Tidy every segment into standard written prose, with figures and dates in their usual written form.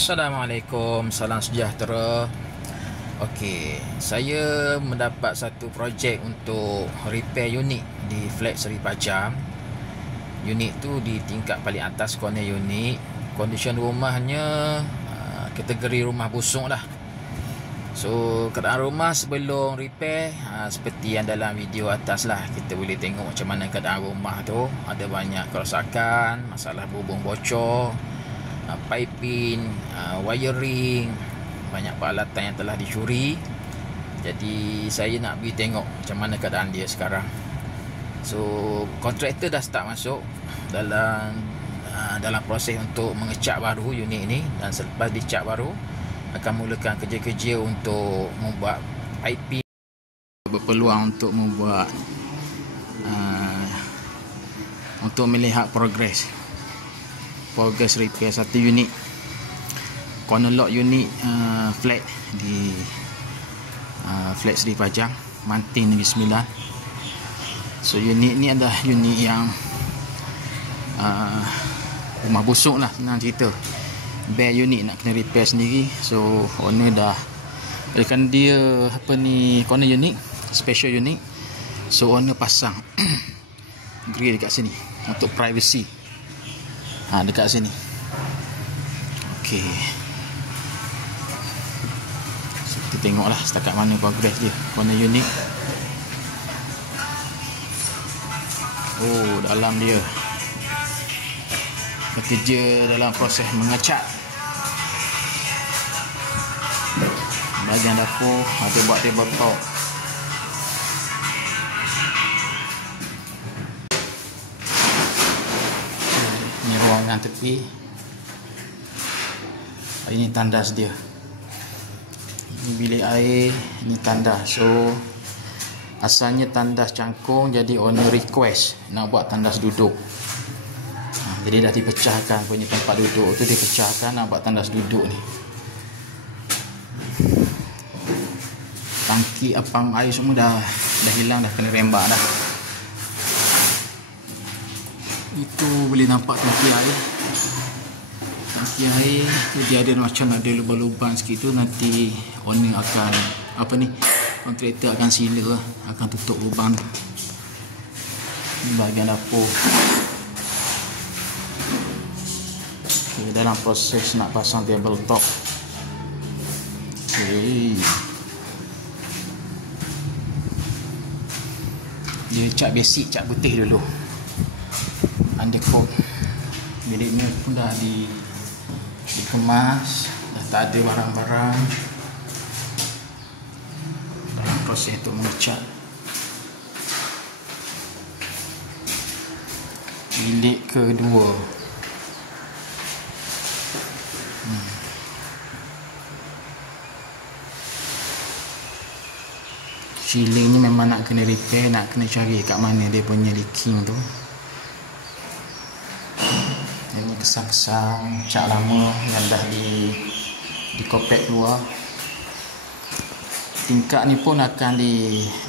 Assalamualaikum, salam sejahtera. Okey, saya mendapat satu projek untuk repair unit di flat Seri Pajang. Unit tu di tingkat paling atas corner unit. Kondisi rumahnya kategori rumah busuk lah. So, keadaan rumah sebelum repair seperti yang dalam video atas lah. Kita boleh tengok macam mana keadaan rumah tu. Ada banyak kerosakan, masalah bubung bocor, piping, wiring, banyak peralatan yang telah dicuri. Jadi saya nak pergi tengok macam mana keadaan dia sekarang. So kontraktor dah start masuk dalam proses untuk mengecat baru unit ni, dan selepas dicat baru akan mulakan kerja-kerja untuk membuat piping. Berpeluang untuk membuat untuk melihat progres repair satu unit corner lot unit flat di flat Seri Pajang, Mantin Negeri Sembilan. So unit ni adalah unit yang rumah busuk lah, senang cerita. Bare unit nak kena repair sendiri. So owner dah kan dia corner unit, special unit. So owner pasang grill dekat sini untuk privacy. Dekat sini. Okey. So, kita tengoklah setakat mana progress dia. Corner unit. Oh, dalam dia bekerja dalam proses mengecat. Bahagian dapur ada buat tabletop. Ini ruangan tepi. Ini tandas dia. Ini bilik air, ini tandas. So asalnya tandas cangkung, jadi owner request nak buat tandas duduk. Jadi dah dipecahkan punya tempat duduk tu, dipecahkan nak buat tandas duduk ni. Tangki apam air semua dah hilang, dah kena rembak dah. Itu boleh nampak tangki air. Tangki air tu dia ada macam ada lubang-lubang sikit tu, nanti owner akan kontraktor akan sila lah, akan tutup lubang tu. Ini bahagian dapur. Okay, dalam proses nak pasang tabletop. Okay. Dia cat basic, cat putih dulu. Undercoat. Bilik ni pun dah dikemas, dah tak ada barang-barang. Dalam proses untuk mengecat. Bilik kedua. Ceiling ni memang nak kena repair, nak kena cari kat mana dia punya leaking tu. Ini kesang-kesang cat lama yang dah dikopek keluar. Tingkap ni pun akan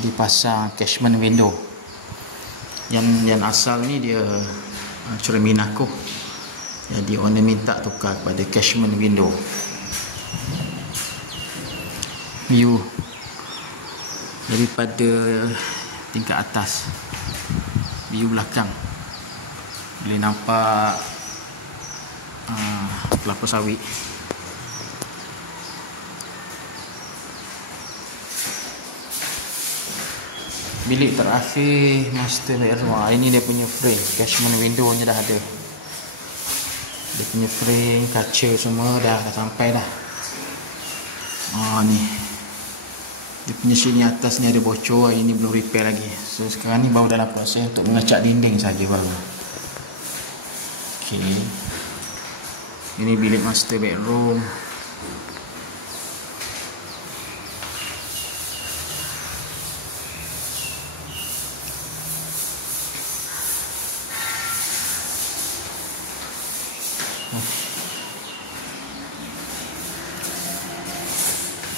dipasang catchment window. Yang asal ni dia cermin aku. Jadi owner minta tukar kepada catchment window. View daripada tingkat atas, view belakang boleh nampak kelapa sawit. Bilik terakhir master bedroom. Ini dia punya frame, catchment window nya dah ada. Dia punya frame, kaca semua dah sampai dah. Ni dia punya sini atas ni ada bocor, ini belum repair lagi. So sekarang ni baru dalam proses untuk mengecat dinding saja baru. Okey. Ini bilik master bedroom.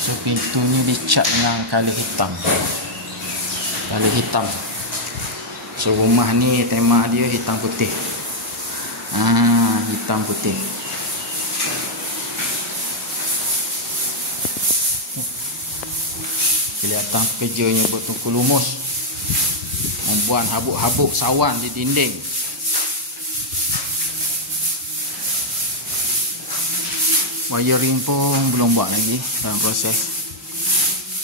So pintunya dicat dengan color hitam. Color hitam. So rumah ni tema dia hitam putih. Hitam putih. Kelihatan pekerjanya bertungku lumus membuat habuk-habuk sawan di dinding. Wiring pun belum buat lagi, dalam proses.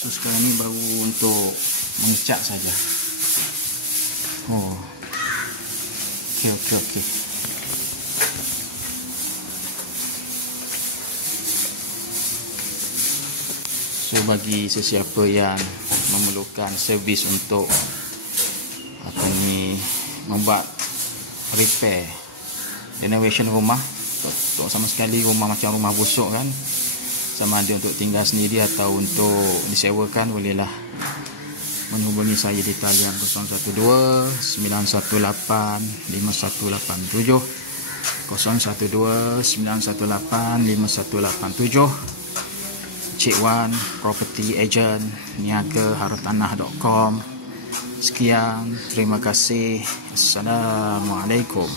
So sekarang ni baru untuk mengecat saja. Oh, okey. So bagi sesiapa yang memerlukan servis untuk membuat repair renovation rumah, untuk sama sekali rumah macam rumah busuk kan, sama ada untuk tinggal sendiri atau untuk disewakan, bolehlah menghubungi saya di talian 012 918 5187 012 918 5187. Cik Wan Property Agent, niagahartanah.com. Sekian, terima kasih. Assalamualaikum.